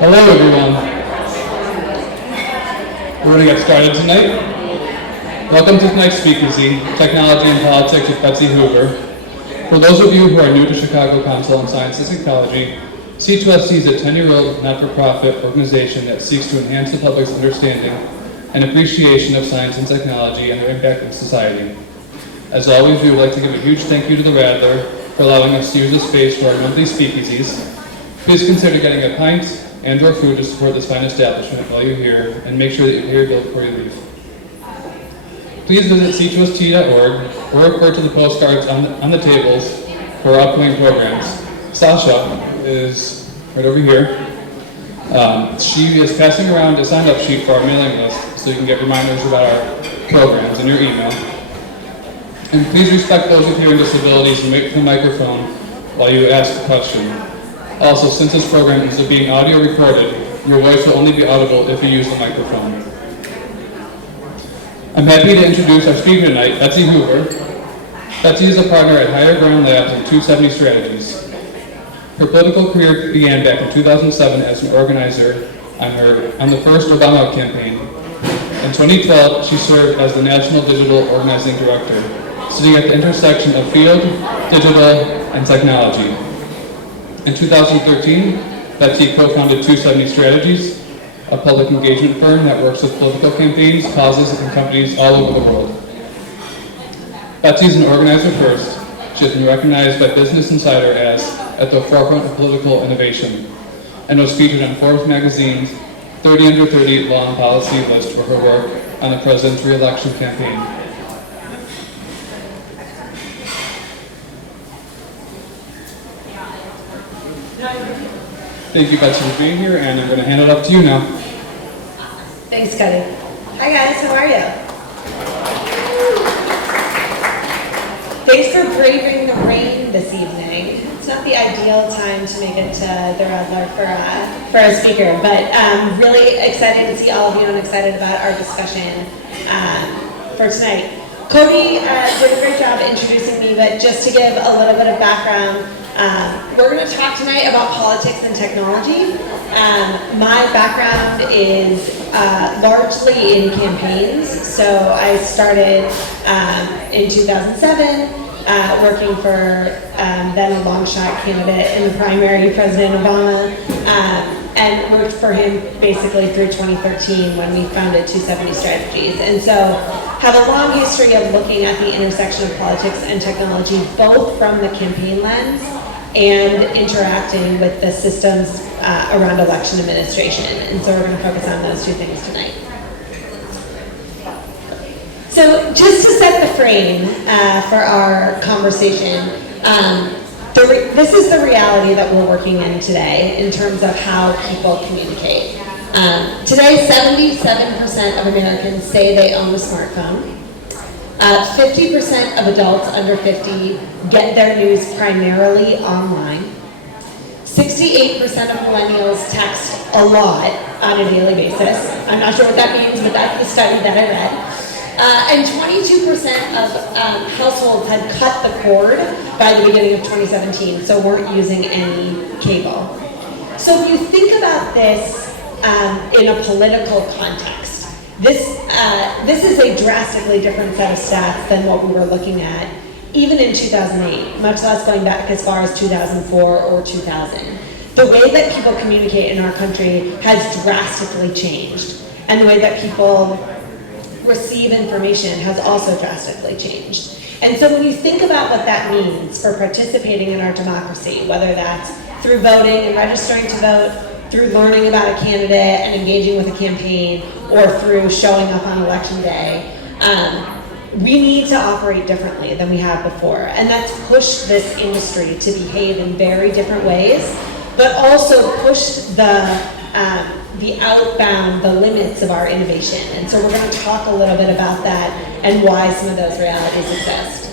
Hello everyone. We're going to get started tonight. Welcome to tonight's speakeasy, Technology and Politics with Betsy Hoover. For those of you who are new to Chicago Council on Science and Technology, C2ST is a 10-year-old not-for-profit organization that seeks to enhance the public's understanding and appreciation of science and technology and their impact on society. As always, we would like to give a huge thank you to the Radler for allowing us to use this space for our monthly speakeasies. Please consider getting a pint and or food to support this fine establishment while you're here, and make sure that you pay your bill before you leave. Please visit c2st.org or refer to the postcards on the tables for our upcoming programs. Sasha is right over here. She is passing around a sign-up sheet for our mailing list so you can get reminders about our programs in your email. And please respect those with hearing disabilities and wait for the microphone while you ask the question. Also, since this program is being audio recorded, your voice will only be audible if you use the microphone. I'm happy to introduce our speaker tonight, Betsy Hoover. Betsy is a partner at Higher Ground Labs and 270 Strategies. Her political career began back in 2007 as an organizer on the first Obama campaign. In 2012, she served as the National Digital Organizing Director, sitting at the intersection of field, digital, and technology. In 2013, Betsy co-founded 270 Strategies, a public engagement firm that works with political campaigns, causes, and companies all over the world. Betsy is an organizer first. She has been recognized by Business Insider as at the forefront of political innovation, and was featured on Forbes magazine's 30 Under 30 Law and Policy list for her work on the president's re-election campaign. Thank you, Betsy, for being here, and I'm going to hand it up to you now. Thanks, Cuddy. Hi, guys. How are you? Thanks for braving the rain this evening. It's not the ideal time to make it to the Radler for a speaker, but I'm really excited to see all of you and excited about our discussion for tonight. Cody did a great job introducing me, but just to give a little bit of background, we're going to talk tonight about politics and technology. My background is largely in campaigns. So I started in 2007 working for then a long shot candidate in the primary, President Obama, and worked for him basically through 2013 when we founded 270 Strategies. And so have a long history of looking at the intersection of politics and technology, both from the campaign lens and interacting with the systems around election administration. And so we're going to focus on those two things tonight. So just to set the frame for our conversation, this is the reality that we're working in today in terms of how people communicate. Today, 77% of Americans say they own a smartphone. 50% of adults under 50 get their news primarily online. 68% of millennials text a lot on a daily basis. I'm not sure what that means, but that's the study that I read. And 22% of households had cut the cord by the beginning of 2017, so weren't using any cable. So if you think about this in a political context, this is a drastically different set of stats than what we were looking at even in 2008, much less going back as far as 2004 or 2000. The way that people communicate in our country has drastically changed, and the way that people receive information has also drastically changed. And so when you think about what that means for participating in our democracy, whether that's through voting and registering to vote, through learning about a candidate and engaging with a campaign, or through showing up on election day, we need to operate differently than we have before. And that's pushed this industry to behave in very different ways, but also pushed the outbound, the limits of our innovation. And so we're going to talk a little bit about that and why some of those realities exist.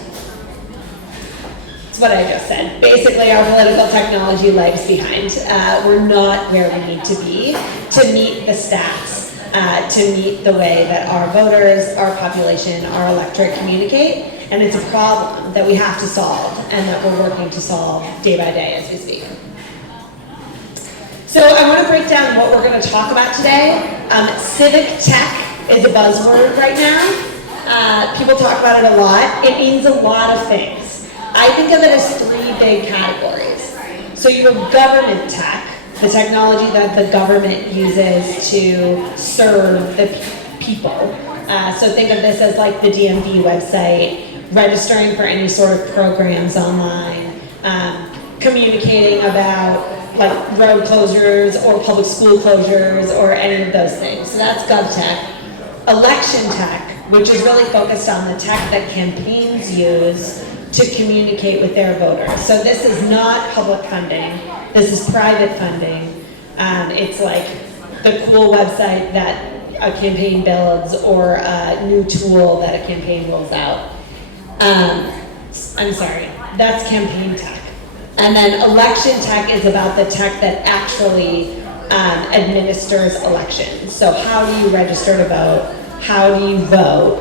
That's what I just said. Basically, our political technology lags behind. We're not where we need to be to meet the stats, to meet the way that our voters, our population, our electorate communicate. And it's a problem that we have to solve and that we're working to solve day by day as we speak. So I want to break down what we're going to talk about today. Civic tech is a buzzword right now. People talk about it a lot. It means a lot of things. I think of it as three big categories. So you have government tech, the technology that the government uses to serve the people. So think of this as like the DMV website, registering for any sort of programs online, communicating about like road closures or public school closures or any of those things. So that's GovTech. Election tech, which is really focused on the tech that campaigns use to communicate with their voters. So this is not public funding, this is private funding. It's like the cool website that a campaign builds or a new tool that a campaign rolls out. I'm sorry, that's campaign tech. And then election tech is about the tech that actually administers elections. So how do you register to vote? How do you vote?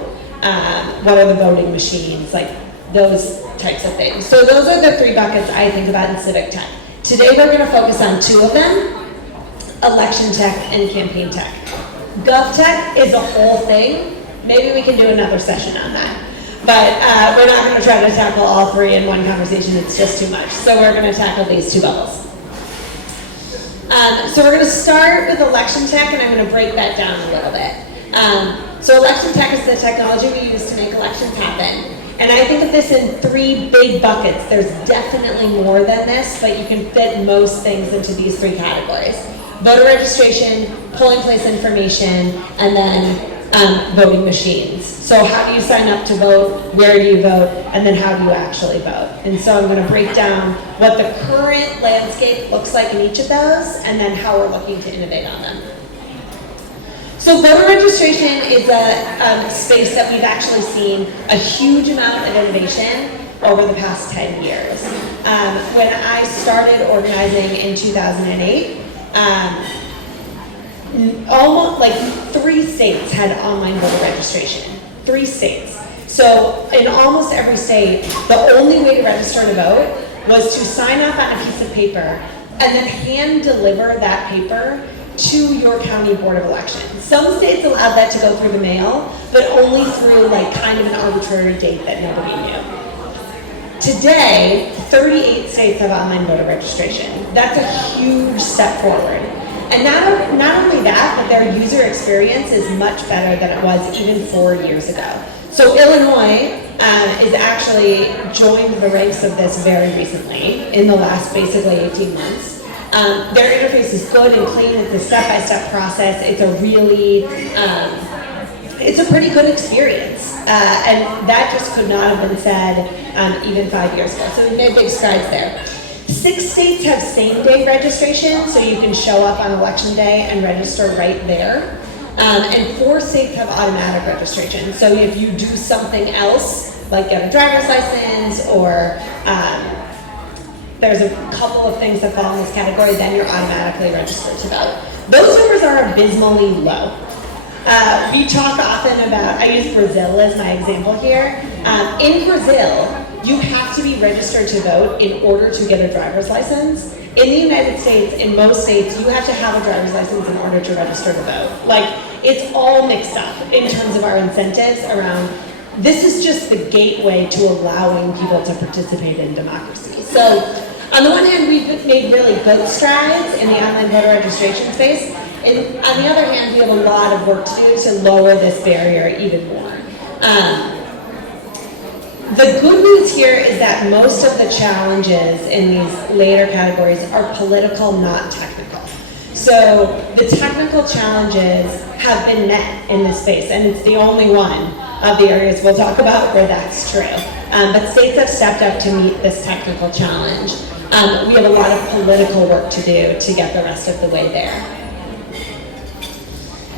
What are the voting machines? Like those types of things. So those are the three buckets I think about in civic tech. Today we're going to focus on two of them, election tech and campaign tech. Gov tech is a whole thing. Maybe we can do another session on that. But we're not going to try to tackle all three in one conversation, it's just too much. So we're going to tackle these two bubbles. So we're going to start with election tech, and I'm going to break that down a little bit. So election tech is the technology we use to make elections happen. And I think of this in three big buckets. There's definitely more than this, but you can fit most things into these three categories. Voter registration, polling place information, and then voting machines. So how do you sign up to vote, where do you vote, and then how do you actually vote? And so I'm going to break down what the current landscape looks like in each of those, and then how we're looking to innovate on them. So voter registration is a space that we've actually seen a huge amount of innovation over the past 10 years. When I started organizing in 2008, almost like 3 states had online voter registration. 3 states. So in almost every state, the only way to register to vote was to sign up on a piece of paper and then hand deliver that paper to your county board of elections. Some states allowed that to go through the mail, but only through like kind of an arbitrary date that nobody knew. Today, 38 states have online voter registration. That's a huge step forward. And not only that, but their user experience is much better than it was even 4 years ago. So Illinois is actually joined the ranks of this very recently, in the last basically 18 months. Their interface is good and clean, it's a step-by-step process, it's a really, it's a pretty good experience. And that just could not have been said even 5 years ago. So we made big strides there. 6 states have same-day registration, so you can show up on election day and register right there. And 4 states have automatic registration. So if you do something else, like get a driver's license, or there's a couple of things that fall in this category, then you're automatically registered to vote. Those numbers are abysmally low. We talk often about, I use Brazil as my example here. In Brazil, you have to be registered to vote in order to get a driver's license. In the United States, in most states, you have to have a driver's license in order to register to vote. Like, it's all mixed up in terms of our incentives around, this is just the gateway to allowing people to participate in democracy. So, on the one hand, we've made really good strides in the online voter registration space. And on the other hand, we have a lot of work to do to lower this barrier even more. The good news here is that most of the challenges in these later categories are political, not technical. So the technical challenges have been met in this space, and it's the only one of the areas we'll talk about where that's true. But states have stepped up to meet this technical challenge. We have a lot of political work to do to get the rest of the way there.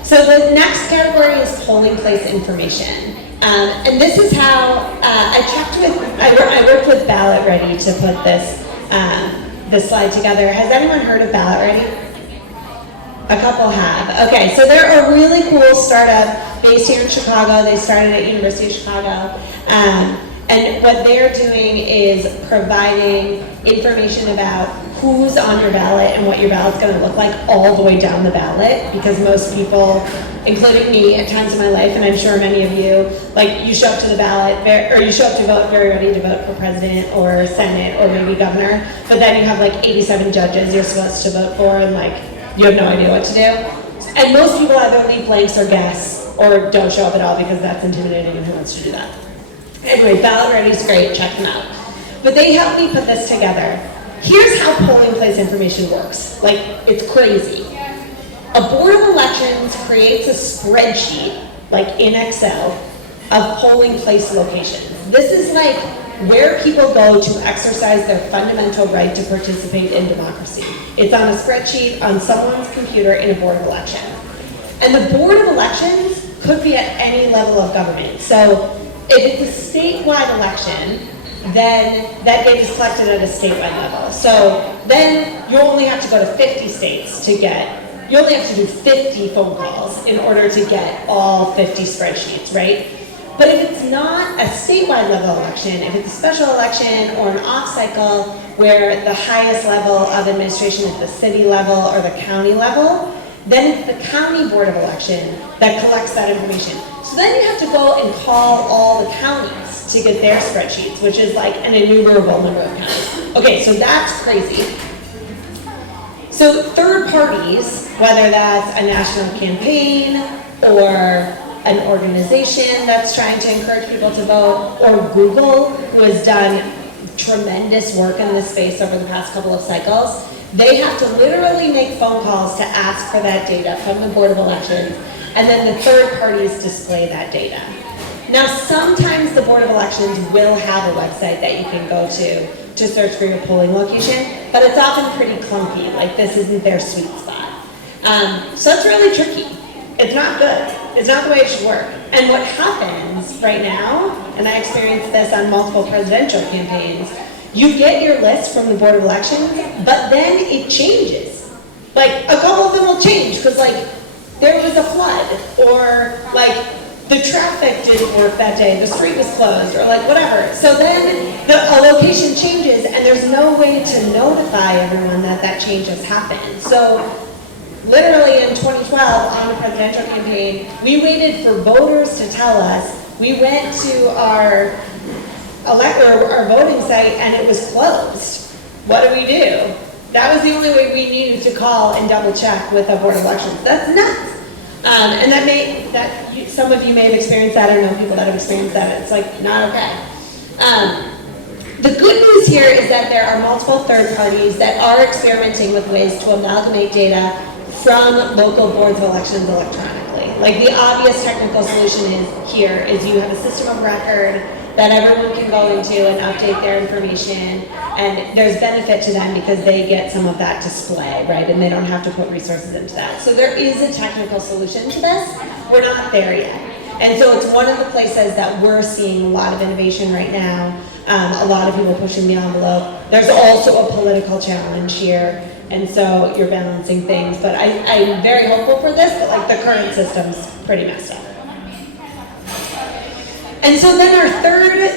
So the next category is polling place information. And this is how I worked with Ballot Ready to put this slide together. Has anyone heard of Ballot Ready? A couple have. Okay, so they're a really cool startup based here in Chicago. They started at University of Chicago. And what they're doing is providing information about who's on your ballot and what your ballot's going to look like all the way down the ballot, because most people, including me at times in my life, and I'm sure many of you, like you show up to the ballot, or you show up to vote very ready to vote for president or senate or maybe governor, but then you have like 87 judges you're supposed to vote for, and like you have no idea what to do. And most people either leave blanks or guess, or don't show up at all because that's intimidating, and who wants to do that? Anyway, Ballot Ready is great, check them out. But they helped me put this together. Here's how polling place information works. Like, it's crazy. A board of elections creates a spreadsheet, like in Excel, of polling place locations. This is like where people go to exercise their fundamental right to participate in democracy. It's on a spreadsheet on someone's computer in a board of election. And the board of elections could be at any level of government. So if it's a statewide election, then that data is collected at a statewide level. So then you only have to go to 50 states to get, you only have to do 50 phone calls in order to get all 50 spreadsheets, right? But if it's not a statewide level election, if it's a special election or an off cycle where the highest level of administration is the city level or the county level, then it's the county board of election that collects that information. So then you have to go and call all the counties to get their spreadsheets, which is like an innumerable number of counties. Okay, so that's crazy. So third parties, whether that's a national campaign or an organization that's trying to encourage people to vote, or Google, who has done tremendous work in this space over the past couple of cycles, they have to literally make phone calls to ask for that data from the Board of Elections, and then the third parties display that data. Now, sometimes the Board of Elections will have a website that you can go to search for your polling location, but it's often pretty clunky, like this isn't their sweet spot. So it's really tricky. It's not good. It's not the way it should work. And what happens right now, and I experienced this on multiple presidential campaigns, you get your list from the Board of Elections, but then it changes. Like, a couple of them will change, because like, there was a flood, or like, the traffic didn't work that day, the street was closed, or like whatever. So then a location changes, and there's no way to notify everyone that that change has happened. So literally in 2012, on the presidential campaign, we waited for voters to tell us. We went to our voting site, and it was closed. What do we do? That was the only way we needed to call and double check with the Board of Elections. That's nuts. And some of you may have experienced that, or know people that have experienced that. It's like not okay. The good news here is that there are multiple third parties that are experimenting with ways to amalgamate data from local boards of elections electronically. Like the obvious technical solution is you have a system of record that everyone can go into and update their information, and there's benefit to them because they get some of that display, right? And they don't have to put resources into that. So there is a technical solution to this. We're not there yet. And so it's one of the places that we're seeing a lot of innovation right now, a lot of people pushing the envelope. There's also a political challenge here, and so you're balancing things. But I'm very hopeful for this, but like the current system's pretty messed up. And so then our third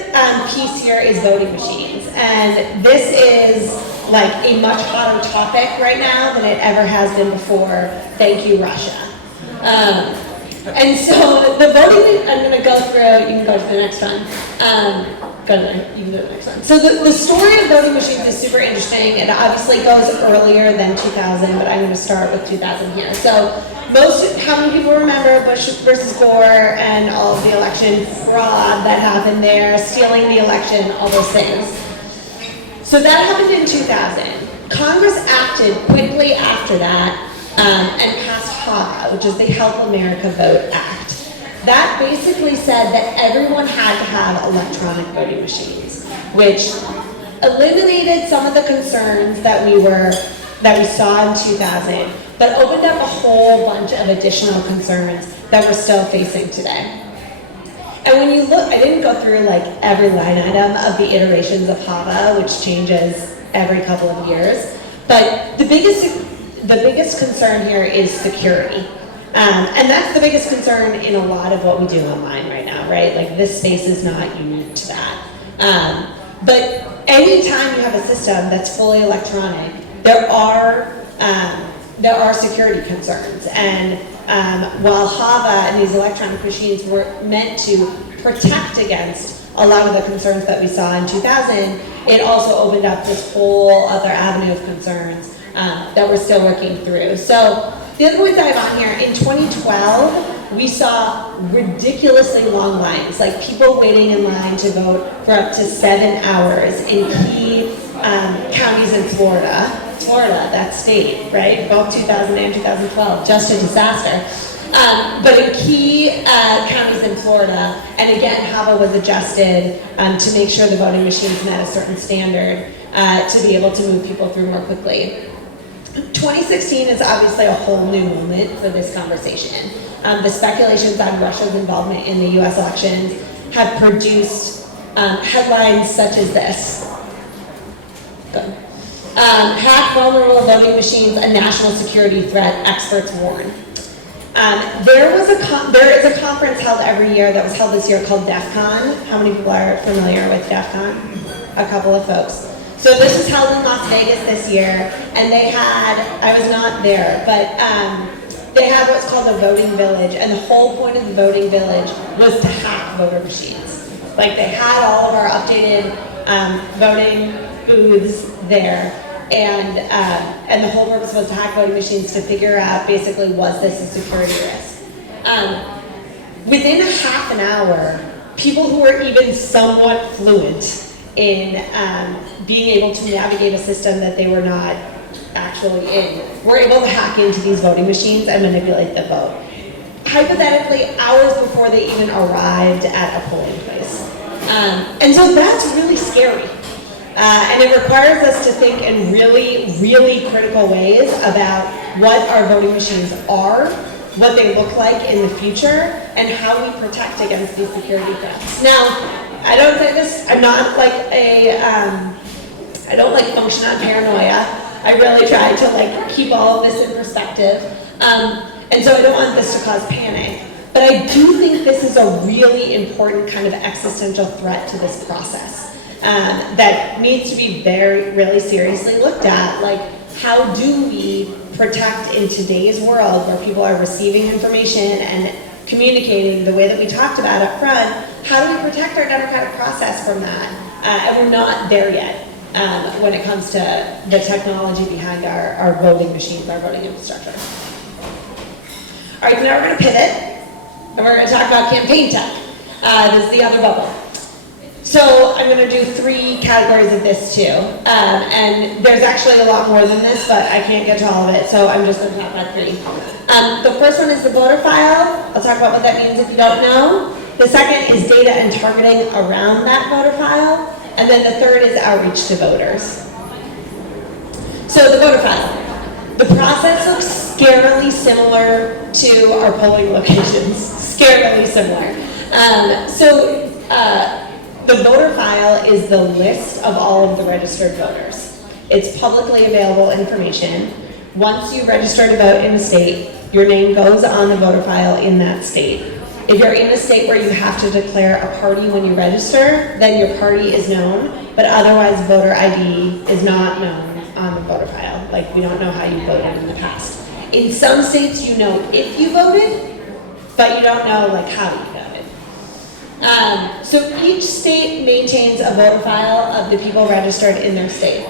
piece here is voting machines. And this is like a much hotter topic right now than it ever has been before. Thank you, Russia. And so the voting, I'm going to go through, you can go to the next one. You can go to the next one. So the story of voting machines is super interesting. It obviously goes earlier than 2000, but I'm going to start with 2000 here. So how many people remember Bush versus Gore and all of the election fraud that happened there, stealing the election, all those things? So that happened in 2000. Congress acted quickly after that and passed HAVA, which is the Help America Vote Act. That basically said that everyone had to have electronic voting machines, which eliminated some of the concerns that we saw in 2000, but opened up a whole bunch of additional concerns that we're still facing today. And when you look, I didn't go through like every line item of the iterations of HAVA, which changes every couple of years, but the biggest concern here is security. And that's the biggest concern in a lot of what we do online right now, right? Like this space is not unique to that. But anytime you have a system that's fully electronic, there are security concerns. And while HAVA and these electronic machines were meant to protect against a lot of the concerns that we saw in 2000, it also opened up this whole other avenue of concerns that we're still working through. So the other points I have on here, in 2012, we saw ridiculously long lines, like people waiting in line to vote for up to 7 hours in key counties in Florida, that state, right? Both 2000 and 2012, just a disaster. But in key counties in Florida, and again, HAVA was adjusted to make sure the voting machines met a certain standard to be able to move people through more quickly. 2016 is obviously a whole new moment for this conversation. The speculations on Russia's involvement in the US elections have produced headlines such as this. Good. Hack vulnerable voting machines, a national security threat, experts warn. There is a conference held every year that was held this year called DEF CON. How many people are familiar with DEF CON? A couple of folks. So this was held in Las Vegas this year, and they had, I was not there, but they had what's called a voting village, and the whole point of the voting village was to hack voter machines. Like they had all of our updated voting booths there, and the whole purpose was to hack voting machines to figure out basically, was this a security risk? Within a half an hour, people who were even somewhat fluent in being able to navigate a system that they were not actually in were able to hack into these voting machines and manipulate the vote. Hypothetically, hours before they even arrived at a polling place. And so that's really scary. And it requires us to think in really, really critical ways about what our voting machines are, what they look like in the future, and how we protect against these security threats. Now, I don't say this, I'm not like I don't like function on paranoia. I really try to like keep all of this in perspective. And so I don't want this to cause panic. But I do think this is a really important kind of existential threat to this process that needs to be really seriously looked at. Like, how do we protect in today's world where people are receiving information and communicating the way that we talked about up front? How do we protect our democratic process from that? And we're not there yet when it comes to the technology behind our voting machines, our voting infrastructure. All right, so now we're going to pivot, and we're going to talk about campaign tech. This is the other bubble. So I'm going to do 3 categories of this too. And there's actually a lot more than this, but I can't get to all of it, so I'm just going to talk about 3. The first one is the voter file. I'll talk about what that means if you don't know. The second is data and targeting around that voter file. And then the third is outreach to voters. So the voter file. The process looks scarily similar to our polling locations. Scarily similar. The voter file is the list of all of the registered voters. It's publicly available information. Once you register to vote in a state, your name goes on the voter file in that state. If you're in a state where you have to declare a party when you register, then your party is known, but otherwise voter ID is not known on the voter file. Like, we don't know how you voted in the past. In some states, you know if you voted, but you don't know like how you voted. So each state maintains a voter file of the people registered in their state.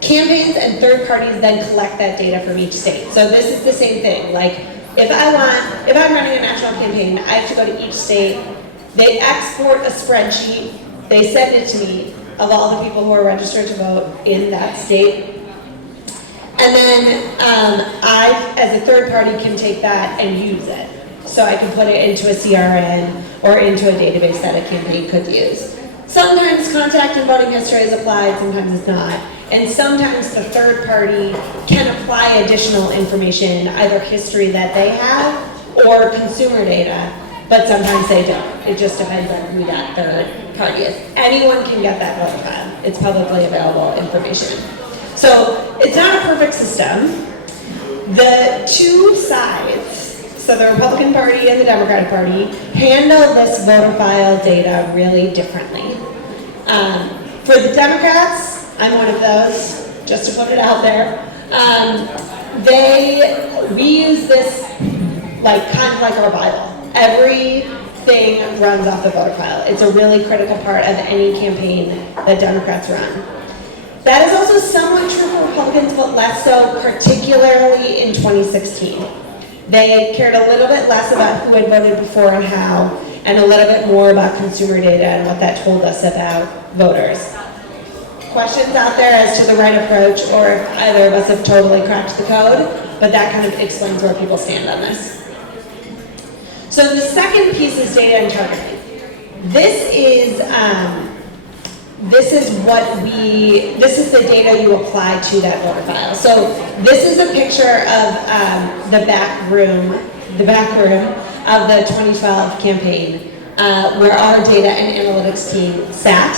Campaigns and third parties then collect that data from each state. So this is the same thing. Like, if I'm running a national campaign, I have to go to each state. They export a spreadsheet. They send it to me of all the people who are registered to vote in that state. And then I, as a third party, can take that and use it. So I can put it into a CRN or into a database that a campaign could use. Sometimes contact and voting history is applied, sometimes it's not. And sometimes the third party can apply additional information, either history that they have or consumer data, but sometimes they don't. It just depends on who that third party is. Anyone can get that voter file. It's publicly available information. So it's not a perfect system. The two sides, so the Republican Party and the Democratic Party, handle this voter file data really differently. For the Democrats, I'm one of those, just to put it out there. We use this kind of like our Bible. Everything runs off the voter file. It's a really critical part of any campaign that Democrats run. That is also somewhat true for Republicans, but less so, particularly in 2016. They cared a little bit less about who had voted before and how, and a little bit more about consumer data and what that told us about voters. Questions out there as to the right approach, or if either of us have totally cracked the code, but that kind of explains where people stand on this. So the second piece is data and targeting. This is the data you apply to that voter file. So this is a picture of the back room of the 2012 campaign, where our data and analytics team sat.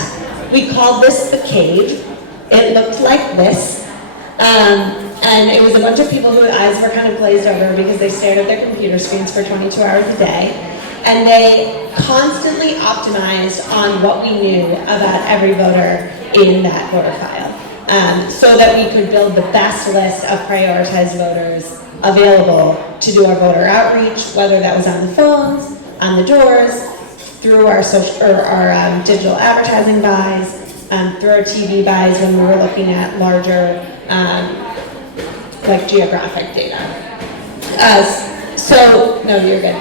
We called this the cave. It looked like this. And it was a bunch of people whose eyes were kind of glazed over because they stared at their computer screens for 22 hours a day. And they constantly optimized on what we knew about every voter in that voter file, so that we could build the best list of prioritized voters available to do our voter outreach, whether that was on the phones, on the doors, through our digital advertising buys, through our TV buys when we were looking at larger geographic data. No, you're good.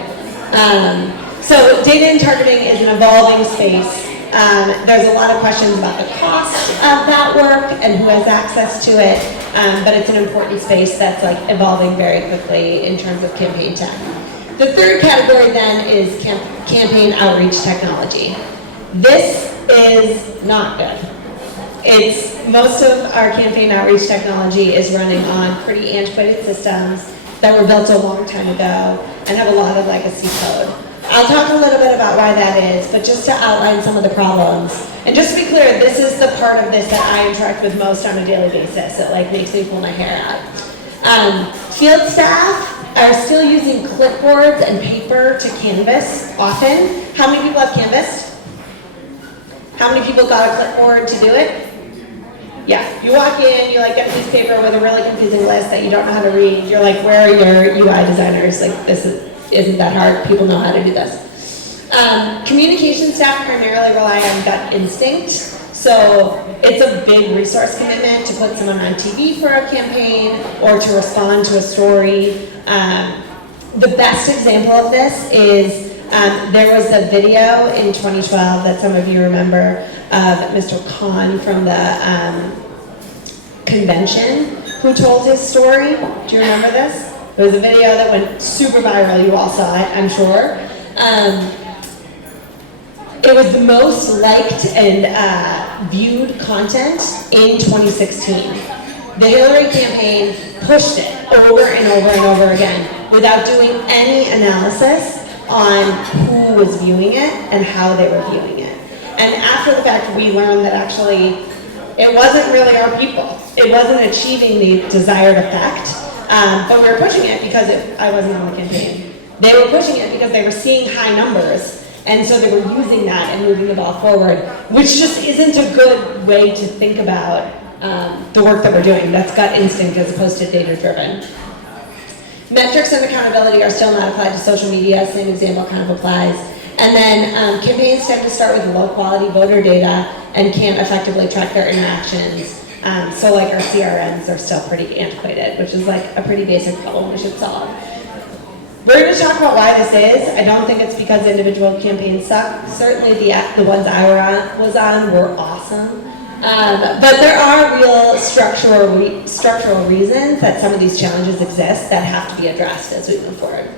So data and targeting is an evolving space. There's a lot of questions about the cost of that work and who has access to it, but it's an important space that's evolving very quickly in terms of campaign tech. The third category then is campaign outreach technology. This is not good. Most of our campaign outreach technology is running on pretty antiquated systems that were built a long time ago and have a lot of legacy code. I'll talk a little bit about why that is, but just to outline some of the problems. And just to be clear, this is the part of this that I interact with most on a daily basis. It makes me pull my hair out. Field staff are still using clipboards and paper to canvass often. How many people have canvassed? How many people got a clipboard to do it? Yeah, you walk in, you get a piece of paper with a really confusing list that you don't know how to read. You're like, where are your UI designers? This isn't that hard. People know how to do this. Communication staff primarily rely on gut instinct. So it's a big resource commitment to put someone on TV for a campaign or to respond to a story. The best example of this is there was a video in 2012 that some of you remember of Mr. Khan from the convention who told his story. Do you remember this? There was a video that went super viral. You all saw it, I'm sure. It was the most liked and viewed content in 2016. The Hillary campaign pushed it over and over and over again without doing any analysis on who was viewing it and how they were viewing it. And after the fact, we learned that actually it wasn't really our people. It wasn't achieving the desired effect, but we were pushing it because I wasn't on the campaign. They were pushing it because they were seeing high numbers, and so they were using that and moving the ball forward, which just isn't a good way to think about the work that we're doing. That's gut instinct as opposed to data-driven. Metrics and accountability are still not applied to social media. Same example kind of applies. And then campaigns tend to start with low-quality voter data and can't effectively track their interactions. So our CRMs are still pretty antiquated, which is a pretty basic problem we should solve. We're going to talk about why this is. I don't think it's because individual campaigns suck. Certainly the ones I was on were awesome. But there are real structural reasons that some of these challenges exist that have to be addressed as we move forward.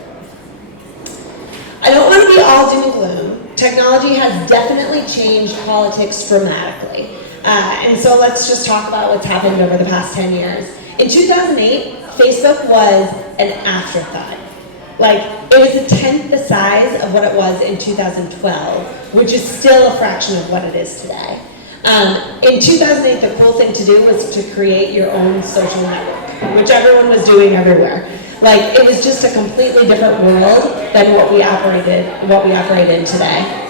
I don't want to be all doom and gloom. Technology has definitely changed politics dramatically. And so let's just talk about what's happened over the past 10 years. In 2008, Facebook was an afterthought. It was a tenth the size of what it was in 2012, which is still a fraction of what it is today. In 2008, the cool thing to do was to create your own social network, which everyone was doing everywhere. Like, it was just a completely different world than what we operate in today.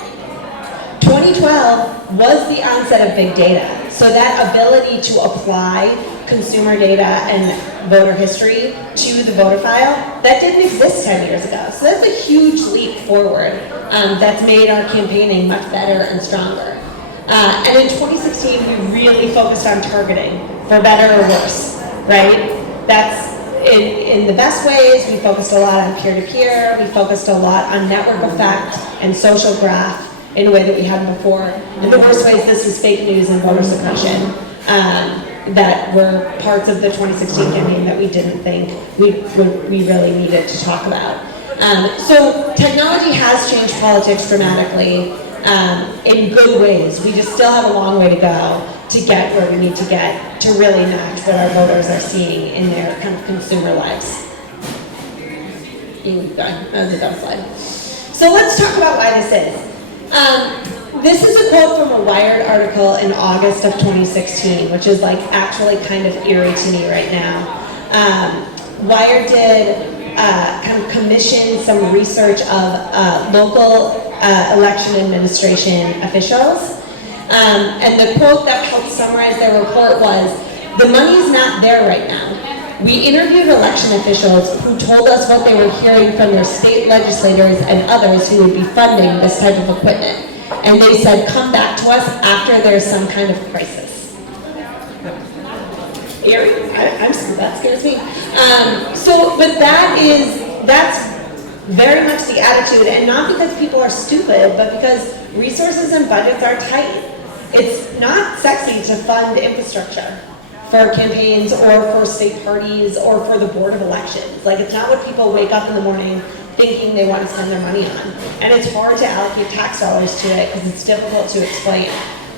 2012 was the onset of big data. So that ability to apply consumer data and voter history to the voter file, that didn't exist 10 years ago. So that's a huge leap forward that's made our campaigning much better and stronger. And in 2016, we really focused on targeting, for better or worse, right? That's in the best ways. We focused a lot on peer-to-peer. We focused a lot on network effect and social graph in a way that we hadn't before. In the worst ways, this is fake news and voter suppression that were parts of the 2016 campaign that we didn't think we really needed to talk about. So technology has changed politics dramatically in good ways. We just still have a long way to go to get where we need to get to really match what our voters are seeing in their kind of consumer lives. That was a dumb slide. So let's talk about why this is. This is a quote from a Wired article in August of 2016, which is like actually kind of eerie to me right now. Wired did kind of commission some research of local election administration officials. And the quote that helped summarize their report was, "The money's not there right now. We interviewed election officials who told us what they were hearing from their state legislators and others who would be funding this type of equipment. And they said, come back to us after there's some kind of crisis." Eerie? That scares me. But that's very much the attitude, and not because people are stupid, but because resources and budgets are tight. It's not sexy to fund infrastructure for campaigns or for state parties or for the Board of Elections. Like, it's not what people wake up in the morning thinking they want to spend their money on. And it's hard to allocate tax dollars to it because it's difficult to explain.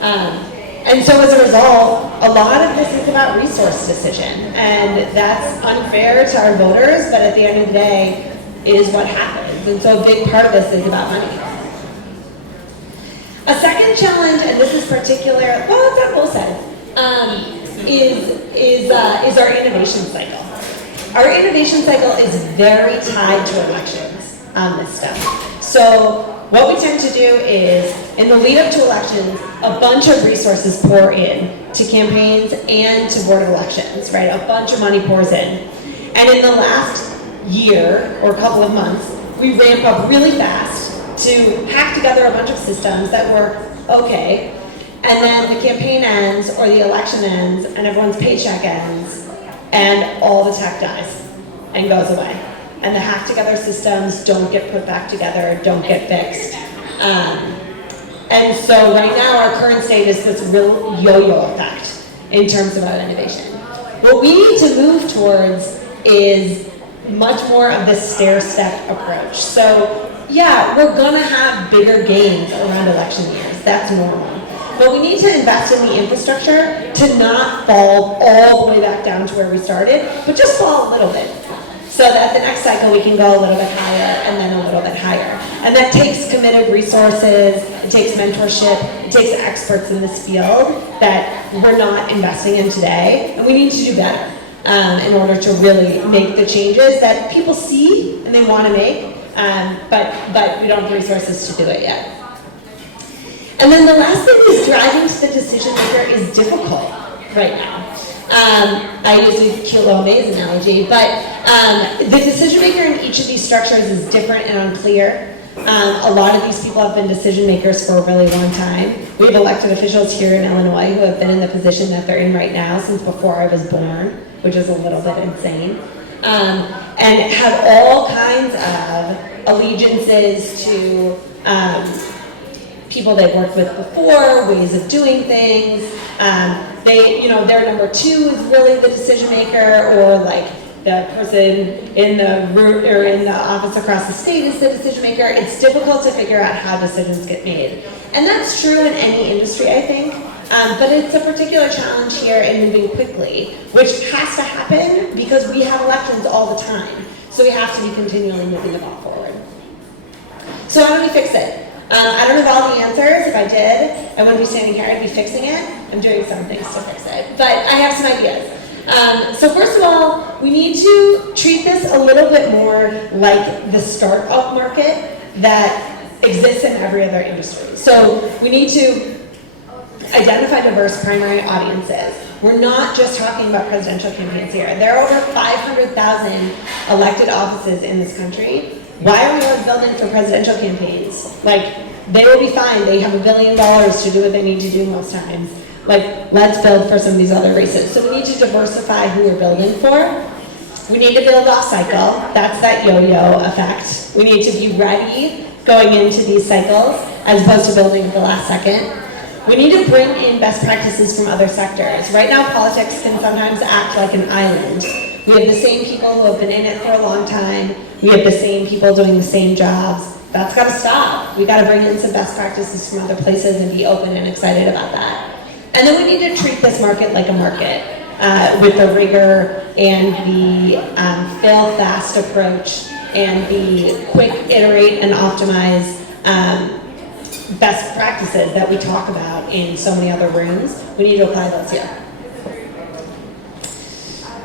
And so as a result, a lot of this is about resource decision. And that's unfair to our voters, but at the end of the day, is what happens. And so a big part of this is about money. A second challenge, and this is particular, well, it's on both sides, is our innovation cycle. Our innovation cycle is very tied to elections on this stuff. So what we tend to do is, in the lead up to elections, a bunch of resources pour in to campaigns and to Board of Elections, right? A bunch of money pours in. And in the last year or couple of months, we ramp up really fast to hack together a bunch of systems that work okay, and then the campaign ends or the election ends and everyone's paycheck ends and all the tech dies and goes away. And the hacked together systems don't get put back together, don't get fixed. And so right now our current state is this real yo-yo effect in terms of our innovation. What we need to move towards is much more of this stair-step approach. So yeah, we're gonna have bigger gains around election years, that's normal. But we need to invest in the infrastructure to not fall all the way back down to where we started, but just fall a little bit. So that the next cycle we can go a little bit higher and then a little bit higher. And that takes committed resources, it takes mentorship, it takes experts in this field that we're not investing in today, and we need to do better in order to really make the changes that people see and they want to make. But we don't have the resources to do it yet. And then the last thing is driving to the decision maker is difficult right now. I use the kilo maze analogy, but the decision maker in each of these structures is different and unclear. A lot of these people have been decision makers for a really long time. We have elected officials here in Illinois who have been in the position that they're in right now since before I was born, which is a little bit insane. And have all kinds of allegiances to people they've worked with before, ways of doing things. Their number two is really the decision maker, or like the person in the room or in the office across the state is the decision maker. It's difficult to figure out how decisions get made. And that's true in any industry, I think. But it's a particular challenge here in moving quickly, which has to happen because we have elections all the time. So we have to be continually moving the ball forward. So how do we fix it? I don't have all the answers. If I did, I wouldn't be standing here, I'd be fixing it. I'm doing some things to fix it. But I have some ideas. So first of all, we need to treat this a little bit more like the startup market that exists in every other industry. So we need to identify diverse primary audiences. We're not just talking about presidential campaigns here. There are over 500,000 elected offices in this country. Why are we always building for presidential campaigns? Like, they will be fine. They have $1 billion to do what they need to do most times. Like, let's build for some of these other races. So we need to diversify who we're building for. We need to build off cycle. That's that yo-yo effect. We need to be ready going into these cycles as opposed to building at the last second. We need to bring in best practices from other sectors. Right now, politics can sometimes act like an island. We have the same people who have been in it for a long time. We have the same people doing the same jobs. That's got to stop. We got to bring in some best practices from other places and be open and excited about that. And then we need to treat this market like a market with the rigor and the fail fast approach and the quick iterate and optimize best practices that we talk about in so many other rooms. We need to apply those here.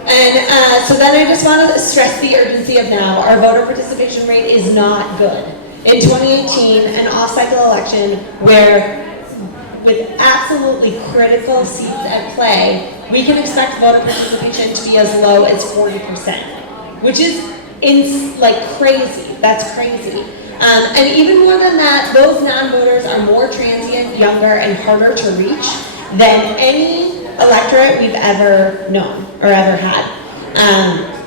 And so then I just want to stress the urgency of now. Our voter participation rate is not good. In 2018, an off-cycle election where with absolutely critical seats at play, we can expect voter participation to be as low as 40%, which is crazy. That's crazy. And even more than that, those non-voters are more transient, younger, and harder to reach than any electorate we've ever known or ever had.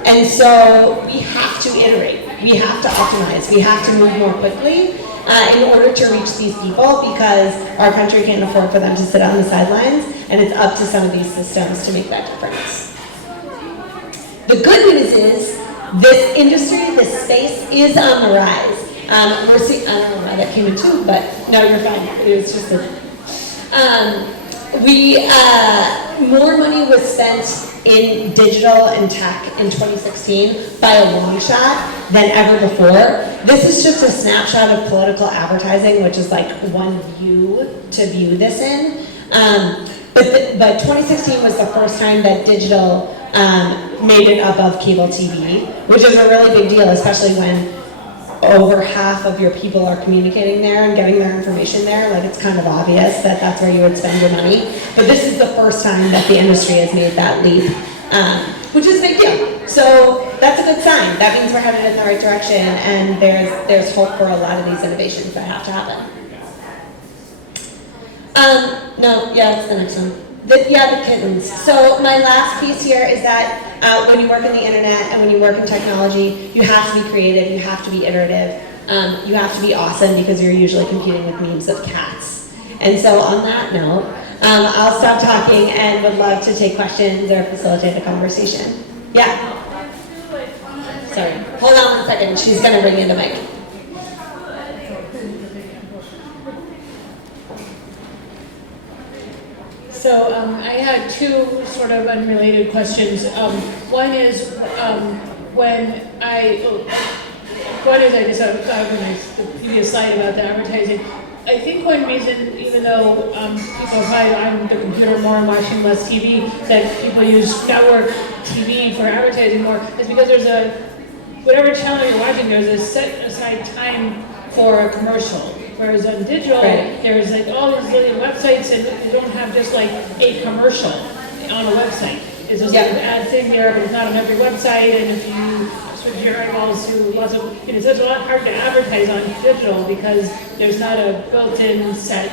And so we have to iterate. We have to optimize. We have to move more quickly in order to reach these people because our country can't afford for them to sit on the sidelines, and it's up to some of these systems to make that difference. The good news is this industry, this space is on the rise. We're seeing, I don't know why that came in too, but no, you're fine. It was just more money was spent in digital and tech in 2016 by a long shot than ever before. This is just a snapshot of political advertising, which is like one view to view this in. But 2016 was the first time that digital made it above cable TV, which is a really big deal, especially when over half of your people are communicating there and getting their information there. Like, it's kind of obvious that that's where you would spend your money. But this is the first time that the industry has made that leap, which is a big deal. So that's a good sign. That means we're headed in the right direction, and there's hope for a lot of these innovations that have to happen. It's the next one. The kittens. So my last piece here is that when you work in the internet and when you work in technology, you have to be creative, you have to be iterative, you have to be awesome because you're usually competing with memes of cats. And so on that note, I'll stop talking and would love to take questions or facilitate a conversation. Yeah? Sorry, hold on 1 second, she's gonna bring in the mic. So I had two sort of unrelated questions. One is I just organized the previous slide about the advertising. I think one reason, even though people are probably on the computer more and watching less TV, that people use network TV for advertising more, is because whatever channel you're watching, there's a set aside time for a commercial. Whereas on digital, there's like all these little websites and you don't have just like a commercial on a website. It's just like an ad thing there, but it's not on every website. And if you switch your eyeballs to lots of, it's such a lot hard to advertise on digital because there's not a built-in set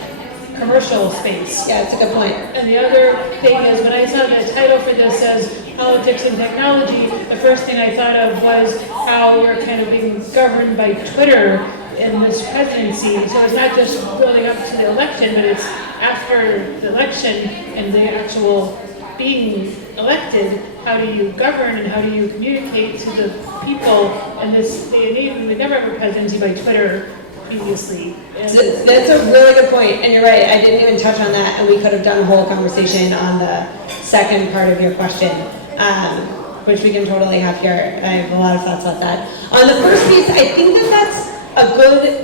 commercial space. Yeah, that's a good point. And the other thing is when I saw the title for this says politics and technology, the first thing I thought of was how we're kind of being governed by Twitter in this presidency. So it's not just building up to the election, but it's after the election and the actual being elected, how do you govern and how do you communicate to the people? And we never have a presidency by Twitter previously. That's a really good point, and you're right, I didn't even touch on that, and we could have done a whole conversation on the second part of your question, which we can totally have here. I have a lot of thoughts about that. On the first piece, I think that's a good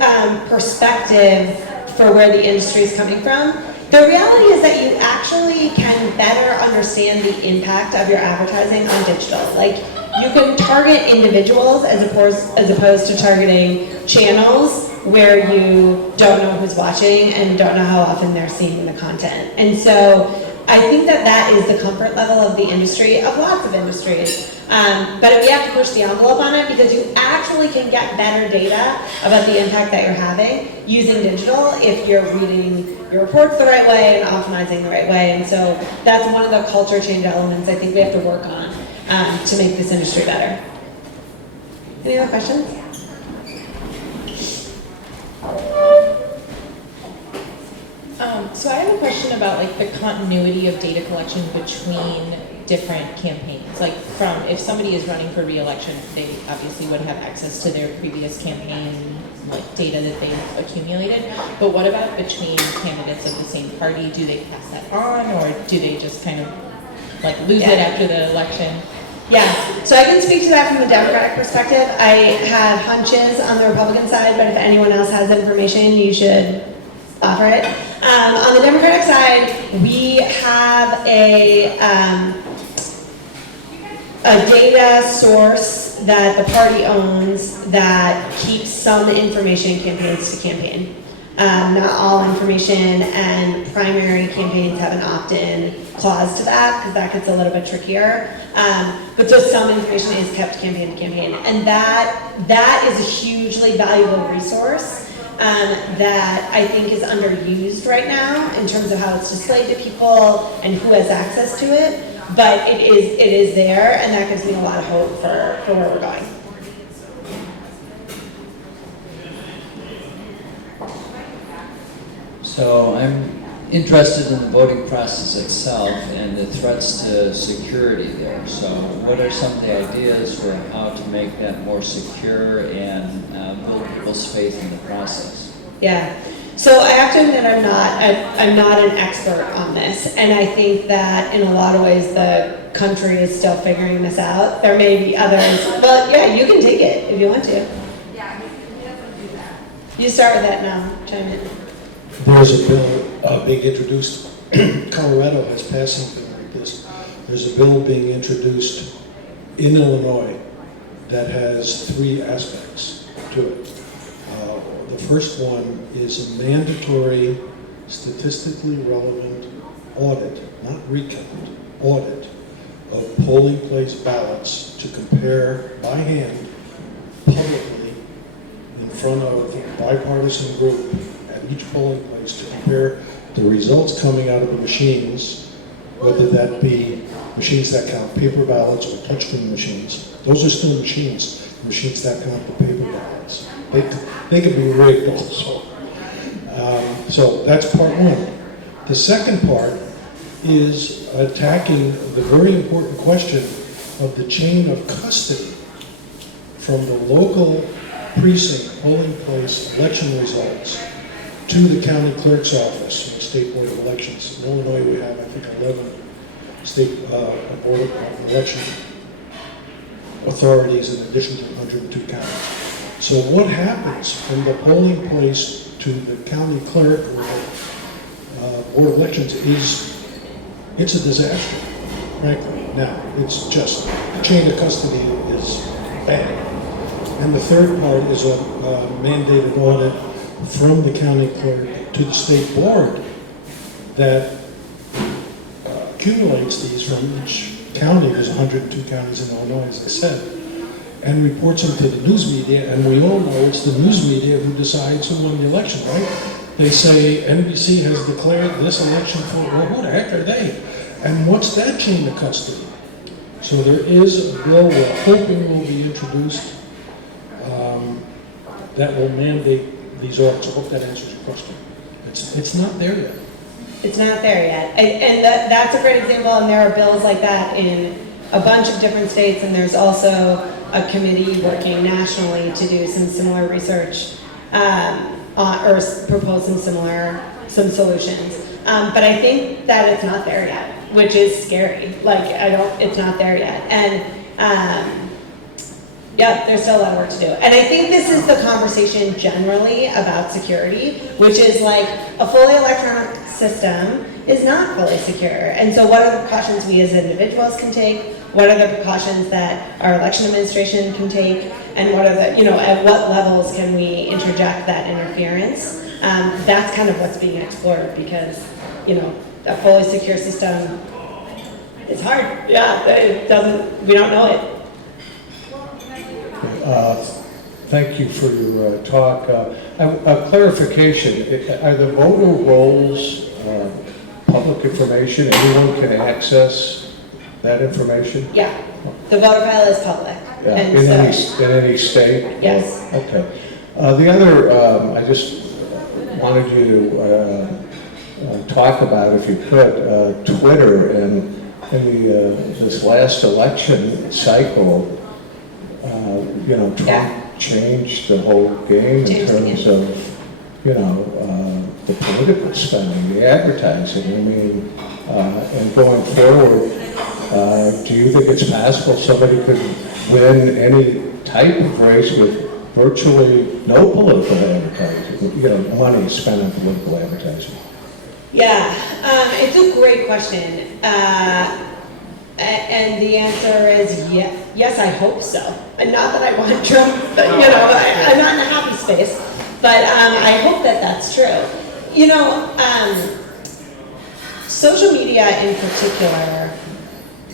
perspective for where the industry is coming from. The reality is that you actually can better understand the impact of your advertising on digital. Like, you can target individuals as opposed to targeting channels where you don't know who's watching and don't know how often they're seeing the content. And so I think that is the comfort level of the industry, of lots of industries. But we have to push the envelope on it because you actually can get better data about the impact that you're having using digital if you're reading your reports the right way and optimizing the right way. And so that's one of the culture change elements I think we have to work on to make this industry better. Any other questions? So I have a question about like the continuity of data collection between different campaigns. Like from, if somebody is running for re-election, they obviously would have access to their previous campaign like data that they've accumulated. But what about between candidates of the same party? Do they pass that on, or do they just kind of like lose it after the election? Yeah, so I can speak to that from the Democratic perspective. I have hunches on the Republican side, but if anyone else has information, you should offer it. On the Democratic side, we have a data source that the party owns that keeps some information campaigns to campaign. Not all information, and primary campaigns have an opt-in clause to that because that gets a little bit trickier. But just some information is kept campaign to campaign, and that is a hugely valuable resource that I think is underused right now in terms of how it's displayed to people and who has access to it. But it is there, and that gives me a lot of hope for where we're going. So I'm interested in the voting process itself and the threats to security there. So what are some of the ideas for how to make that more secure and build people's faith in the process? Yeah. So I have to admit I'm not an expert on this, and I think that in a lot of ways the country is still figuring this out. There may be others, but yeah, you can take it if you want to. Yeah, we can definitely do that. You start with that now, chime in. There's a bill being introduced. Colorado has passed something like this. There's a bill being introduced in Illinois that has three aspects to it. The first one is a mandatory, statistically relevant audit, not recount, audit of polling place ballots to compare by hand, publicly, in front of a bipartisan group at each polling place to compare the results coming out of the machines, whether that be machines that count paper ballots or touchscreen machines. Those are still machines that count the paper ballots. They can be rigged also. So that's part one. The second part is attacking the very important question of the chain of custody from the local precinct polling place election results to the county clerk's office in the State Board of Elections. In Illinois, we have, I think, 11 state board of election authorities in addition to 102 counties. So what happens from the polling place to the county clerk or the board of elections it's a disaster, frankly. Now, it's just, the chain of custody is bad. And the third part is a mandated audit from the county clerk to the state board that accumulates these from each county. There's 102 counties in Illinois, as I said, and reports them to the news media, and we all know it's the news media who decides who won the election, right? They say NBC has declared this election for, well, who the heck are they? And what's that chain of custody? So there is a bill we're hoping will be introduced that will mandate these audits. I hope that answers your question. It's not there yet. It's not there yet. And that's a great example, and there are bills like that in a bunch of different states, and there's also a committee working nationally to do some similar research or propose some solutions. But I think that it's not there yet, which is scary. Like, it's not there yet. And yeah, there's still a lot of work to do. And I think this is the conversation generally about security, which is like a fully electronic system is not fully secure. And so what are the precautions we as individuals can take? What are the precautions that our election administration can take? And what are the, at what levels can we interject that interference? That's kind of what's being explored because, a fully secure system is hard. Yeah, we don't know it. Thank you for your talk. A clarification, are the voter rolls public information? Anyone can access that information? Yeah, the voter file is public. Yeah. And In any state? Yes. Okay. The other, I just wanted you to talk about, if you could, Twitter and this last election cycle. Trump changed the whole game in terms of, the political spending, the advertising. I mean, and going forward, do you think it's possible somebody could win any type of race with virtually no political advertising? Money spent on political advertising. Yeah, it's a great question. And the answer is yes, I hope so. And not that I want Trump, but I'm not in a happy space. But I hope that that's true. Social media in particular,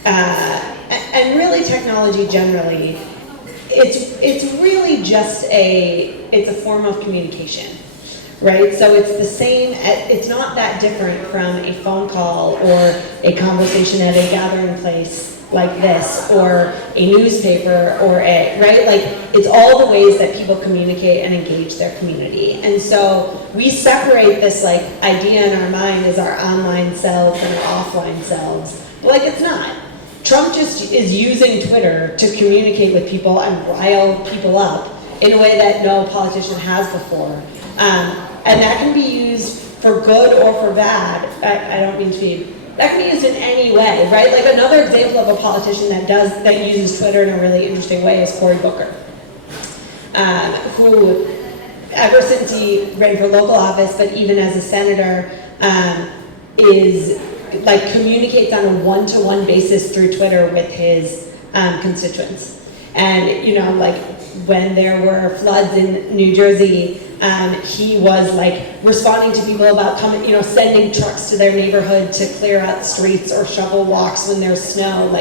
and really technology generally, it's really just it's a form of communication. Right, so it's the same, it's not that different from a phone call or a conversation at a gathering place like this, or a newspaper, right? Like, it's all the ways that people communicate and engage their community. And so we separate this idea in our mind as our online selves and our offline selves. But it's not. Trump just is using Twitter to communicate with people and rile people up in a way that no politician has before. And that can be used for good or for bad. I don't mean to be, that can be used in any way, right? Like another example of a politician that uses Twitter in a really interesting way is Cory Booker, who, ever since he ran for local office, but even as a senator, communicates on a one-to-one basis through Twitter with his constituents. And, when there were floods in New Jersey, he was responding to people about sending trucks to their neighborhood to clear out streets or shovel walks when there's snow.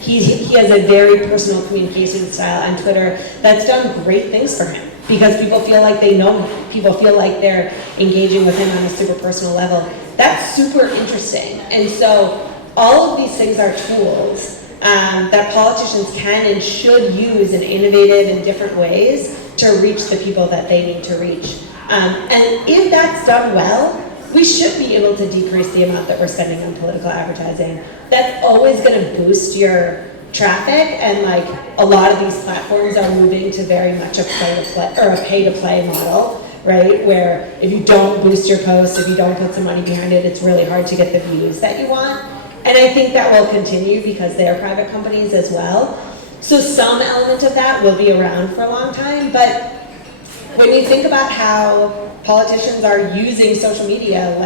He has a very personal communication style on Twitter that's done great things for him because people feel like they know him. People feel like they're engaging with him on a super personal level. That's super interesting. And so all of these things are tools that politicians can and should use in innovative and different ways to reach the people that they need to reach. And if that's done well, we should be able to decrease the amount that we're spending on political advertising. That's always going to boost your traffic, and a lot of these platforms are moving to very much a pay-to-play model, right? Where if you don't boost your post, if you don't put some money behind it, it's really hard to get the views that you want. And I think that will continue because they are private companies as well. So some element of that will be around for a long time, but when you think about how politicians are using social media,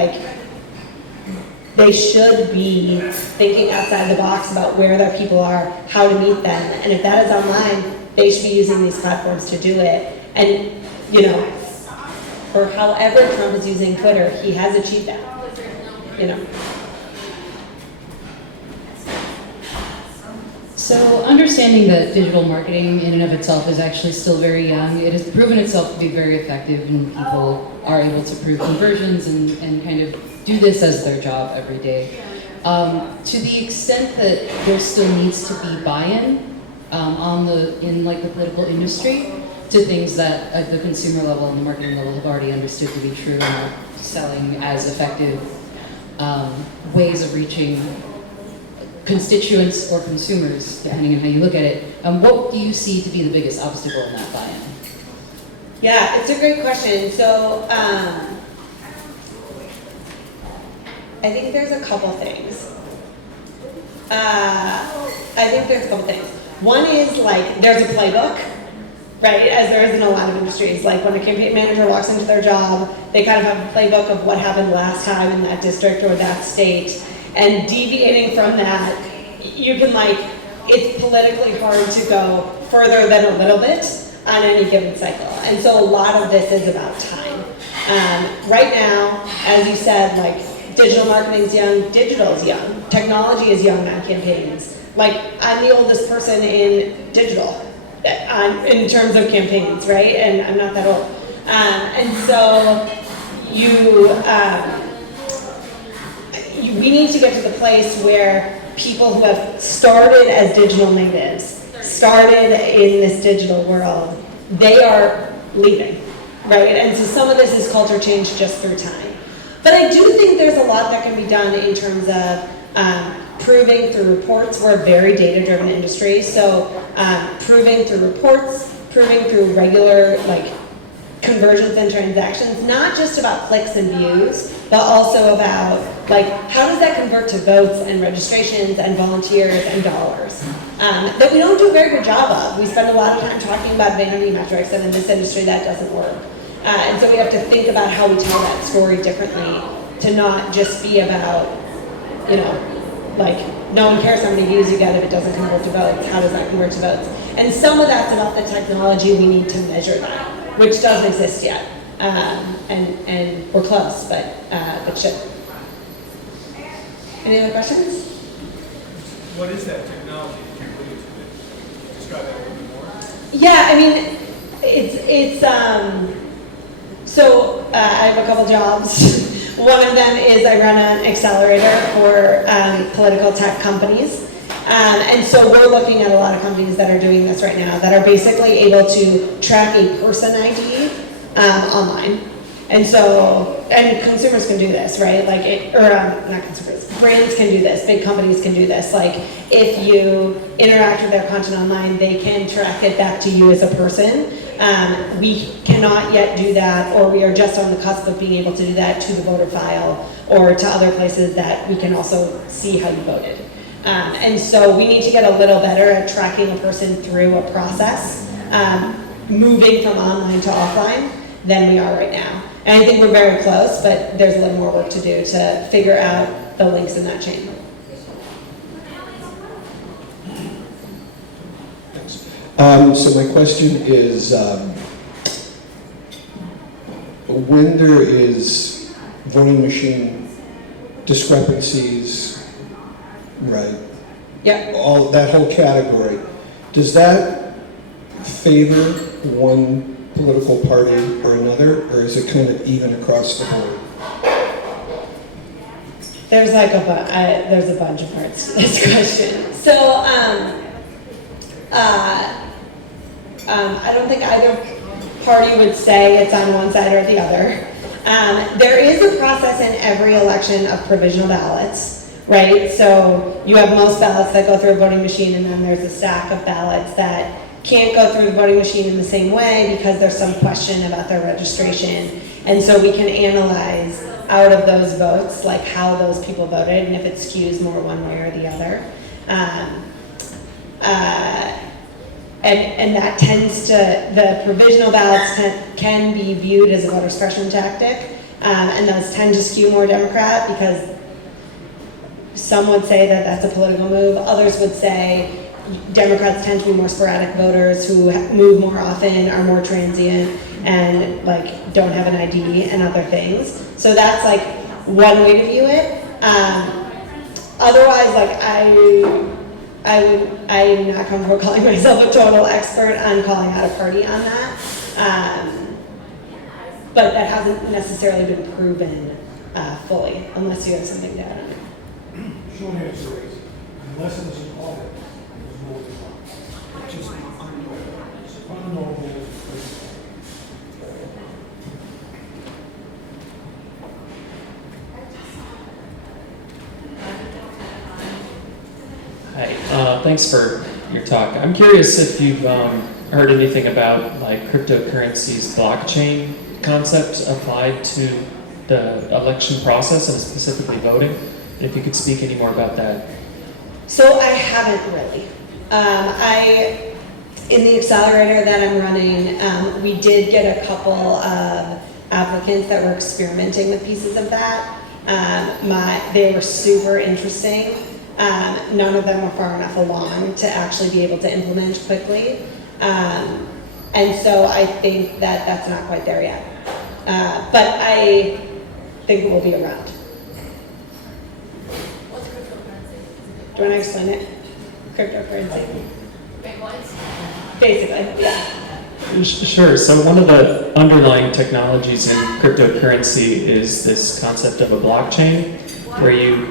they should be thinking outside the box about where their people are, how to meet them, and if that is online, they should be using these platforms to do it. And, for however Trump is using Twitter, he has achieved that, So understanding that digital marketing in and of itself is actually still very young, it has proven itself to be very effective, and people are able to prove conversions and kind of do this as their job every day. To the extent that there still needs to be buy-in in the political industry to things that at the consumer level and the marketing level have already understood to be true and are selling as effective ways of reaching constituents or consumers, depending on how you look at it. What do you see to be the biggest obstacle in that buy-in? Yeah, it's a great question. So I think there's a couple things. One is there's a playbook, right? As there is in a lot of industries. Like when a campaign manager walks into their job, they kind of have a playbook of what happened last time in that district or that state. And deviating from that, you can it's politically hard to go further than a little bit on any given cycle. And so a lot of this is about time. Right now, as you said, digital marketing's young, digital's young, technology is young on campaigns. I'm the oldest person in digital in terms of campaigns, right? And I'm not that old. And so we need to get to the place where people who have started as digital natives, started in this digital world, they are leaving, right? And so some of this is culture change just through time. But I do think there's a lot that can be done in terms of proving through reports. We're a very data-driven industry, so proving through reports, proving through regular conversions and transactions, not just about clicks and views, but also about how does that convert to votes and registrations and volunteers and dollars that we don't do a very good job of. We spend a lot of time talking about vanity metrics, and in this industry that doesn't work. And so we have to think about how we tell that story differently, to not just be about, no one cares how many views you get if it doesn't convert to votes. How does that convert to votes? And some of that's about the technology. We need to measure that, which doesn't exist yet. And we're close, but should. Any other questions? What is that technology? Can you describe that a little bit more? Yeah, I mean, so I have a couple jobs. One of them is I run an accelerator for political tech companies. And so we're looking at a lot of companies that are doing this right now that are basically able to track a person ID online. And so, and consumers can do this, right? Not consumers, brands can do this, big companies can do this. If you interact with their content online, they can track it back to you as a person. We cannot yet do that, or we are just on the cusp of being able to do that to the voter file or to other places that we can also see how you voted. And so we need to get a little better at tracking a person through a process, moving from online to offline than we are right now. And I think we're very close, but there's a little more work to do to figure out the links in that chain. So my question is, when there is voting machine discrepancies, right? Yeah. All that whole category, does that favor one political party or another, or is it kind of even across the board? There's there's a bunch of parts to this question. So I don't think either party would say it's on one side or the other. There is a process in every election of provisional ballots, right? So you have most ballots that go through a voting machine, and then there's a stack of ballots that can't go through the voting machine in the same way because there's some question about their registration. And so we can analyze out of those votes, how those people voted and if it skews more one way or the other. And that tends to, the provisional ballots can be viewed as a voter suppression tactic, and those tend to skew more Democrat because some would say that that's a political move. Others would say Democrats tend to be more sporadic voters who move more often, are more transient, and don't have an ID and other things. So that's one way to view it. Otherwise, I'm not comfortable calling myself a total expert on calling out a party on that. But that hasn't necessarily been proven fully, unless you have something to add on it. Short answer is, unless there's an audit, there's no result. Just unknowable. Hi, thanks for your talk. I'm curious if you've heard anything about cryptocurrencies blockchain concept applied to the election process and specifically voting. If you could speak any more about that. So I haven't really. in the accelerator that I'm running, we did get a couple of applicants that were experimenting with pieces of that. They were super interesting. None of them were far enough along to actually be able to implement quickly. And so I think that that's not quite there yet. But I think it will be around. What's cryptocurrency? Do you want to explain it? Cryptocurrency. Bitcoins? Basically, yeah. Sure. So one of the underlying technologies in cryptocurrency is this concept of a blockchain, where you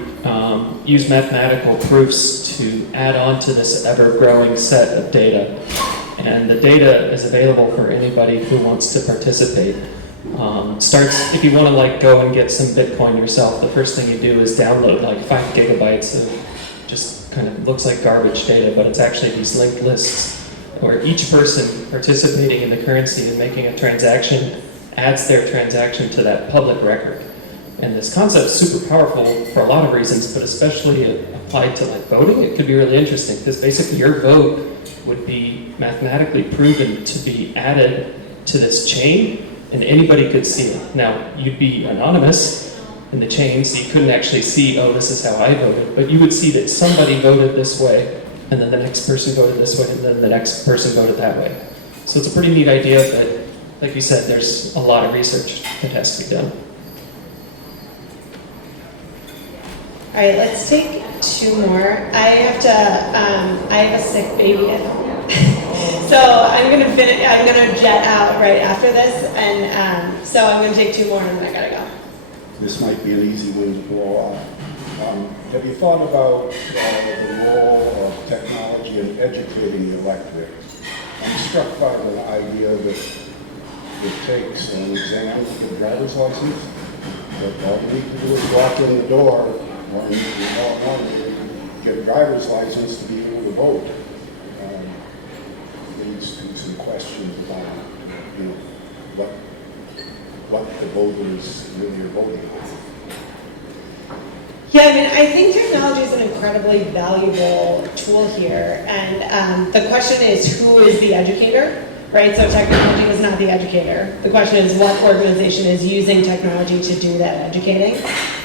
use mathematical proofs to add on to this ever-growing set of data. And the data is available for anybody who wants to participate. Starts, if you want to like go and get some Bitcoin yourself, the first thing you do is download like 5 gigabytes of just kind of looks like garbage data, but it's actually these linked lists where each person participating in the currency and making a transaction adds their transaction to that public record. And this concept is super powerful for a lot of reasons, but especially applied to like voting, it could be really interesting because basically your vote would be mathematically proven to be added to this chain and anybody could see it. Now, you'd be anonymous in the chain, so you couldn't actually see, oh, this is how I voted, but you would see that somebody voted this way, and then the next person voted this way, and then the next person voted that way. So it's a pretty neat idea, but like you said, there's a lot of research that has to be done. All right, let's take 2 more. I have a sick baby at home. So I'm gonna jet out right after this, and so I'm gonna take 2 more and then I gotta go. This might be an easy one to blow off. Have you thought about the role of technology in educating the electorate? I'm struck by the idea that it takes an exam to get a driver's license, but all you need to do is walk in the door, or you get a driver's license to be able to vote. Leads to some questions about, what the voters really are voting on. Yeah, I mean, I think technology is an incredibly valuable tool here, and the question is, who is the educator, right? So technology is not the educator. The question is, what organization is using technology to do that educating?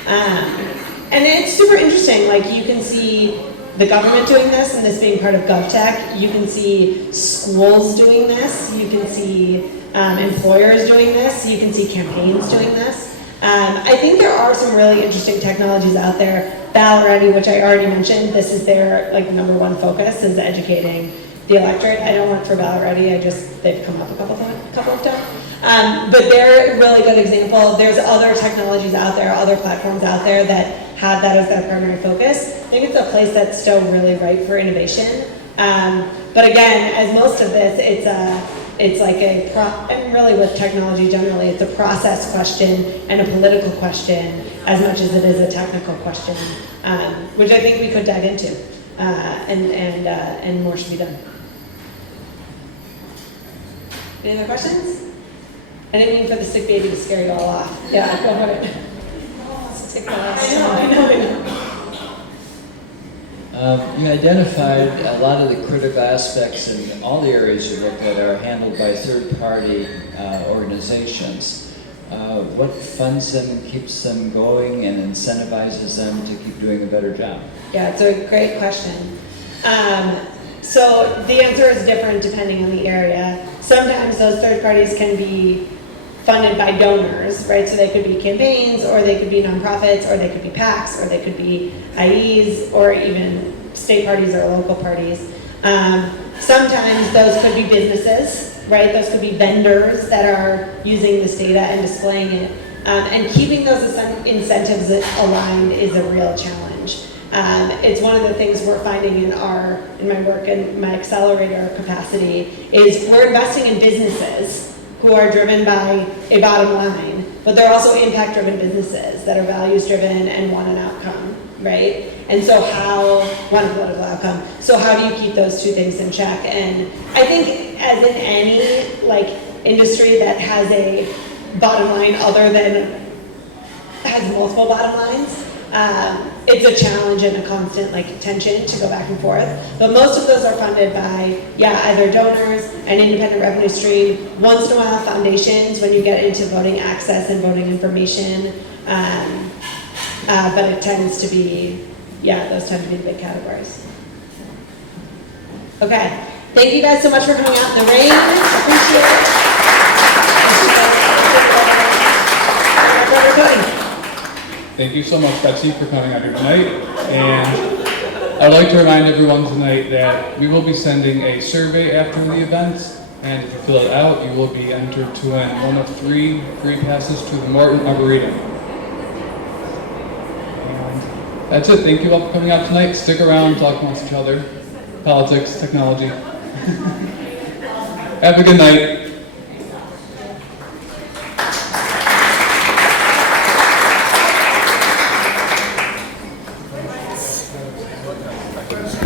And it's super interesting, like you can see the government doing this, and this being part of GovTech. You can see schools doing this. You can see employers doing this. You can see campaigns doing this. I think there are some really interesting technologies out there. Ballot, which I already mentioned, this is their #1 focus, is educating the electorate. I don't work for Ballot, they've come up a couple of times. But they're a really good example. There's other technologies out there, other platforms out there that have that as their primary focus. I think it's a place that's still really ripe for innovation. But again, as most of this, it's like and really with technology generally, it's a process question and a political question as much as it is a technical question, which I think we could dive into, and more should be done. Any other questions? I didn't mean for the sick baby to scare you all off. Yeah, go for it. Sick I know. You identified a lot of the critical aspects in all the areas you looked at are handled by third-party organizations. What funds them, keeps them going, and incentivizes them to keep doing a better job? Yeah, it's a great question. So the answer is different depending on the area. Sometimes those third parties can be funded by donors, right? So they could be campaigns, or they could be nonprofits, or they could be PACs, or they could be IEs, or even state parties or local parties. Sometimes those could be businesses, right? Those could be vendors that are using this data and displaying it. And keeping those incentives aligned is a real challenge. It's one of the things we're finding in my work and my accelerator capacity is we're investing in businesses who are driven by a bottom line, but they're also impact-driven businesses that are values-driven and want an outcome, right? And so want a political outcome. So how do you keep those 2 things in check? And I think as in any industry that has a bottom line other than, has multiple bottom lines, it's a challenge and a constant like tension to go back and forth. But most of those are funded by, either donors, an independent revenue stream, once in a while foundations when you get into voting access and voting information. But it tends to be, those tend to be the big categories. Okay, thank you guys so much for coming out in the rain. Appreciate it. Thank you so much, Betsy, for coming out here tonight. And I'd like to remind everyone tonight that we will be sending a survey after the event. And if you fill it out, you will be entered to win one of 3 free passes to the Morton Arboretum. And that's it. Thank you all for coming out tonight. Stick around, talk amongst each other. Politics, technology. Have a good night.